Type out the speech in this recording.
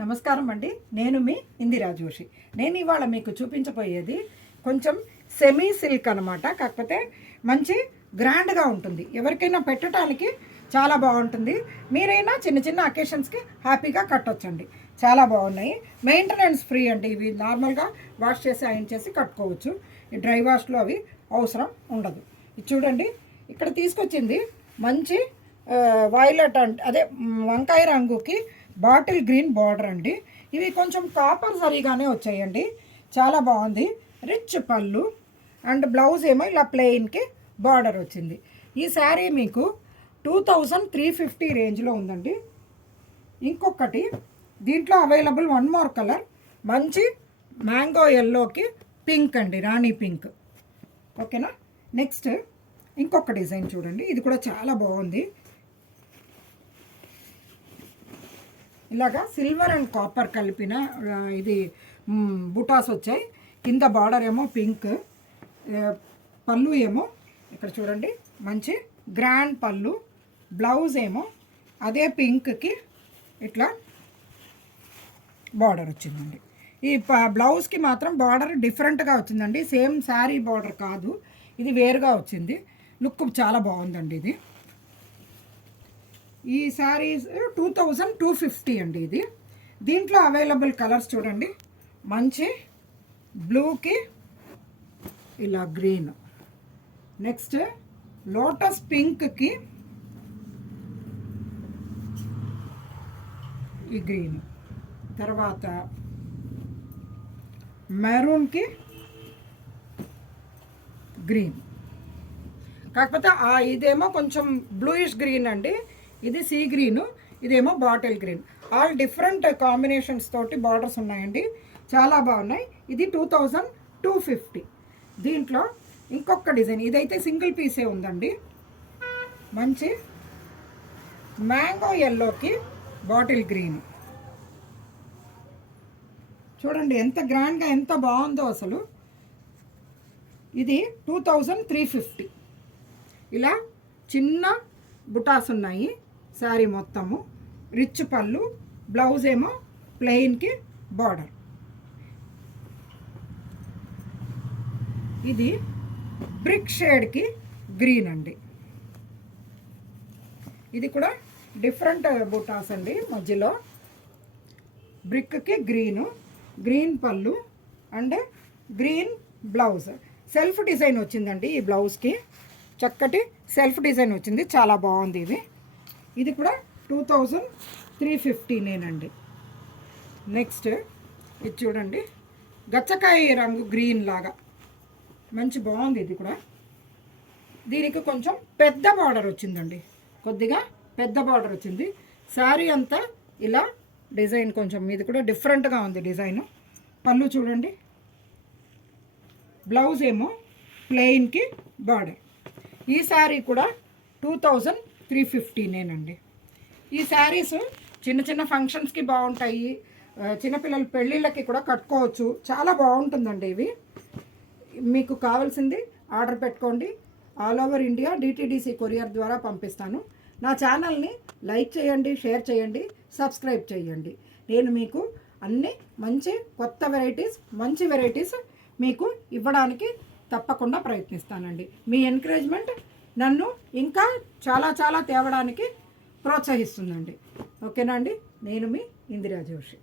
నమస్కారం అండి. నేను మీ ఇందిరా జోషి. నేను ఇవాళ మీకు చూపించబోయేది కొంచెం సెమీ సిల్క్ అనమాట. కాకపోతే మంచి గ్రాండ్గా ఉంటుంది, ఎవరికైనా పెట్టడానికి చాలా బాగుంటుంది. మీరైనా చిన్న చిన్న అకేషన్స్కి హ్యాపీగా కట్టొచ్చండి. చాలా బాగున్నాయి, మెయింటెనెన్స్ ఫ్రీ అండి. ఇవి నార్మల్గా వాష్ చేసి ఐరన్ చేసి కట్టుకోవచ్చు. ఈ డ్రై వాష్లో అవి అవసరం ఉండదు. ఇది చూడండి, ఇక్కడ తీసుకొచ్చింది మంచి వైలెట్ అంటే అదే వంకాయ రంగుకి బాటిల్ గ్రీన్ బార్డర్ అండి. ఇవి కొంచెం కాపర్ సరిగానే వచ్చాయండి, చాలా బాగుంది. రిచ్ పళ్ళు అండ్ బ్లౌజ్ ఏమో ఇలా ప్లెయిన్కి బార్డర్ వచ్చింది. ఈ శారీ మీకు 2350 రేంజ్లో ఉందండి. ఇంకొకటి దీంట్లో అవైలబుల్ వన్ మోర్ కలర్, మంచి మ్యాంగో ఎల్లోకి పింక్ అండి, రాణి పింక్. ఓకేనా. నెక్స్ట్ ఇంకొక డిజైన్ చూడండి, ఇది కూడా చాలా బాగుంది. ఇలాగా సిల్వర్ అండ్ కాపర్ కలిపిన ఇది బుటాస్ వచ్చాయి. కింద బార్డర్ ఏమో పింక్, పళ్ళు ఏమో ఇక్కడ చూడండి మంచి గ్రాండ్ పళ్ళు, బ్లౌజ్ ఏమో అదే పింక్కి ఇట్లా బార్డర్ వచ్చిందండి. ఈ బ్లౌజ్కి మాత్రం బార్డర్ డిఫరెంట్గా వచ్చిందండి, సేమ్ శారీ బార్డర్ కాదు, ఇది వేరుగా వచ్చింది. లుక్ చాలా బాగుందండి. ఇది ఈ శారీస్ 2250 అండి. ఇది దీంట్లో అవైలబుల్ కలర్స్ చూడండి, మంచి బ్లూకి ఇలా గ్రీన్, నెక్స్ట్ లోటస్ పింక్కి ఈ గ్రీన్, తర్వాత మెరూన్కి గ్రీన్. కాకపోతే ఇదేమో కొంచెం బ్లూయిష్ గ్రీన్ అండి, ఇది సీ గ్రీను, ఇదేమో bottle green. All different combinations తోటి బార్డర్స్ ఉన్నాయండి, చాలా బాగున్నాయి. ఇది 2250. దీంట్లో ఇంకొక డిజైన్, ఇదైతే సింగిల్ పీసే ఉందండి. మంచి మ్యాంగో ఎల్లోకి బాటిల్ గ్రీన్. చూడండి ఎంత గ్రాండ్గా ఎంత బాగుందో అసలు. ఇది 2350. ఇలా చిన్న బుటాస్ ఉన్నాయి శారీ మొత్తము, రిచ్ పళ్ళు, బ్లౌజ్ ఏమో ప్లెయిన్కి బార్డర్. ఇది బ్రిక్ షేడ్కి గ్రీన్ అండి. ఇది కూడా డిఫరెంట్ బుటాస్ అండి, మధ్యలో బ్రిక్కి గ్రీను, గ్రీన్ పళ్ళు and green blouse. Self design వచ్చిందండి ఈ బ్లౌజ్కి, చక్కటి సెల్ఫ్ డిజైన్ వచ్చింది, చాలా బాగుంది. ఇది కూడా 2350నేనండి. నెక్స్ట్ ఇది చూడండి, గచ్చకాయ రంగు గ్రీన్ లాగా మంచి బాగుంది. ఇది కూడా దీనికి కొంచెం పెద్ద బార్డర్ వచ్చిందండి, కొద్దిగా పెద్ద బార్డర్ వచ్చింది. శారీ అంతా ఇలా డిజైన్ కొంచెం ఇది కూడా డిఫరెంట్గా ఉంది డిజైన్. పళ్ళు చూడండి, బ్లౌజ్ ఏమో ప్లెయిన్కి బార్డర్. ఈ శారీ కూడా 2350నేనండి. ఈ శారీస్ చిన్న చిన్న ఫంక్షన్స్కి బాగుంటాయి, చిన్నపిల్లల పెళ్ళిళ్ళకి కూడా కట్టుకోవచ్చు, చాలా బాగుంటుందండి. ఇవి మీకు కావాల్సింది ఆర్డర్ పెట్టుకోండి. All over India DTDC courier ద్వారా పంపిస్తాను. నా ఛానల్ని లైక్ చేయండి, షేర్ చేయండి, సబ్స్క్రైబ్ చేయండి. నేను మీకు అన్ని మంచి కొత్త వెరైటీస్, మంచి వెరైటీస్ మీకు ఇవ్వడానికి తప్పకుండా ప్రయత్నిస్తానండి. మీ ఎంకరేజ్మెంట్ నన్ను ఇంకా చాలా చాలా తేవడానికి ప్రోత్సహిస్తుందండి. ఓకేనా అండి. నేను మీ ఇందిరా జోషి.